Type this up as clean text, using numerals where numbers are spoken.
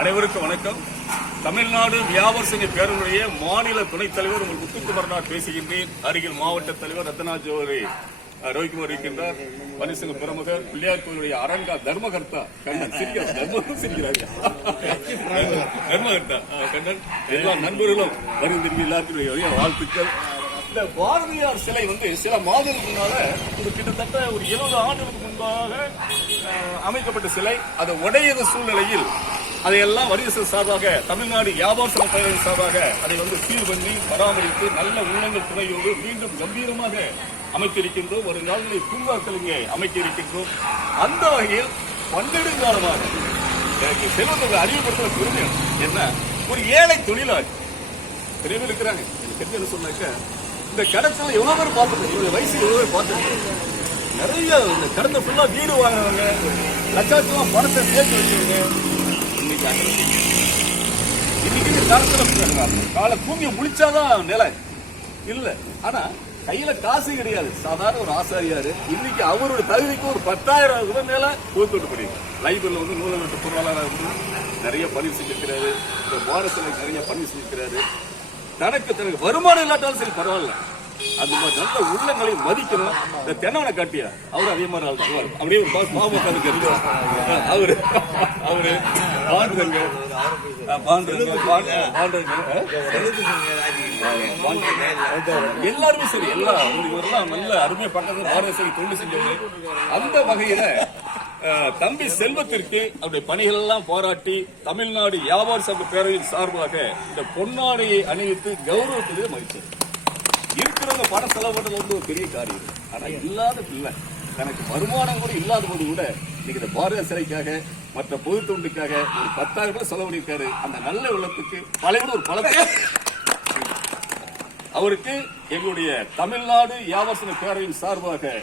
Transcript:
அனைவருக்கும் வணக்கம். தமிழ்நாடு வியாபார சங்க பேரவையுடைய மாநில துணைத் தலைவர் உங்கள் முத்துக்குமரனார் பேசுகின்றேன். அருகில் மாவட்ட தலைவர் ரத்னாஜோரி ரவிக்குமார் இருக்கின்றார். பனிசங்க பிரமுகர் பிள்ளையார் கோயிலுடைய அரங்கா தர்மகர்த்தா கண்ணன் சிரிக்கிறார். தர்மகர்த்தா கண்ணன் எல்லா நண்பர்களும் வருகின்ற எல்லாருக்கும் வாழ்த்துக்கள். இந்த பாரதியார் சிலை சில மாதங்களுக்கு முன்னால கிட்டத்தட்ட ஒரு 70 ஆண்டுகளுக்கு முன்பாக அமைக்கப்பட்ட சிலை. அது உடையது சூழ்நிலையில் அதையெல்லாம் வரிசை சார்பாக தமிழ்நாடு வியாபார சங்க பேரவை சார்பாக அதை சீர் பண்ணி பராமரித்து நல்ல உள்ளங்கள் துணையோடு மீண்டும் கம்பீரமாக அமைத்திருக்கின்றோம். ஒரு நாள்களை பூங்காக்கள் இங்கே அமைக்க இருக்கின்றோம். அந்த வகையில் பன்னெடுங்காலமாக எனக்கு செல்வத்தை அறிவுறுத்த பெருமை என்ன, ஒரு ஏழை தொழிலாளி பெரிய பேர் இருக்கிறாங்க. எனக்கு என்ன சொன்னாக்க, இந்த கடத்துல எவ்வளவு பேர் பார்த்துருக்கோம், இவங்க வயசு எவ்வளவு பேர் பார்த்துருக்கோம். நிறைய இந்த கடந்த ஃபுல்லா வீடு வாங்கினவங்க, லட்சத்துவா பணத்தை சேர்த்து வச்சவங்க இன்னைக்கு காலத்துல காலை தூங்கி முழிச்சாதான் நிலை இல்ல. ஆனா கையில காசு கிடையாது. சாதாரண ஒரு ஆசாரியாரு இன்னைக்கு அவரோட தகுதிக்கு ஒரு 10,000 ரூபாய் மேல போட்டு போயிருக்காரு. லைப்ரரியில நூலகத்து பொருளாளர் நிறைய பதிவு செஞ்சிருக்கிறாரு. இந்த பாரத்தில் நிறைய பதிவு செஞ்சிருக்கிறாரு. தனக்கு வருமானம் இல்லாட்டாலும் சரி பரவாயில்ல, அந்த மாதிரி நல்ல உள்ளங்களை மதிக்கணும். இந்த தென்னவனை காட்டியா அவரு அதே மாதிரி ஆள் தான். அப்படியே ஒரு பாமக அவரு எல்லாருமே சரி, எல்லாம் நல்ல அருமையா பக்கத்துல பாரத சங்க தொண்டு செஞ்சவங்க. அந்த வகையில தம்பி செல்வத்திற்கு அவருடைய பணிகள் எல்லாம் பாராட்டி தமிழ்நாடு வியாபார சங்க பேரவையின் சார்பாக இந்த பொன்னாடையை அணிவித்து கௌரவத்திலே மகிழ்ச்சி. இருக்கிறவங்க பணம் செலவு பண்றது ஒரு பெரிய காரியம். ஆனா இல்லாத பிள்ளை தனக்கு வருமானம் கூட இல்லாத போது கூட இன்னைக்கு இந்த பாரத சிலைக்காக மற்ற பொது தொண்டுக்காக ஒரு 10,000 ரூபாய் செலவு பண்ணியிருக்காரு. அந்த நல்ல உள்ளத்துக்கு பலவிட ஒரு பலத்தை அவருக்கு எங்களுடைய தமிழ்நாடு வியாபார சங்க பேரவையின் சார்பாக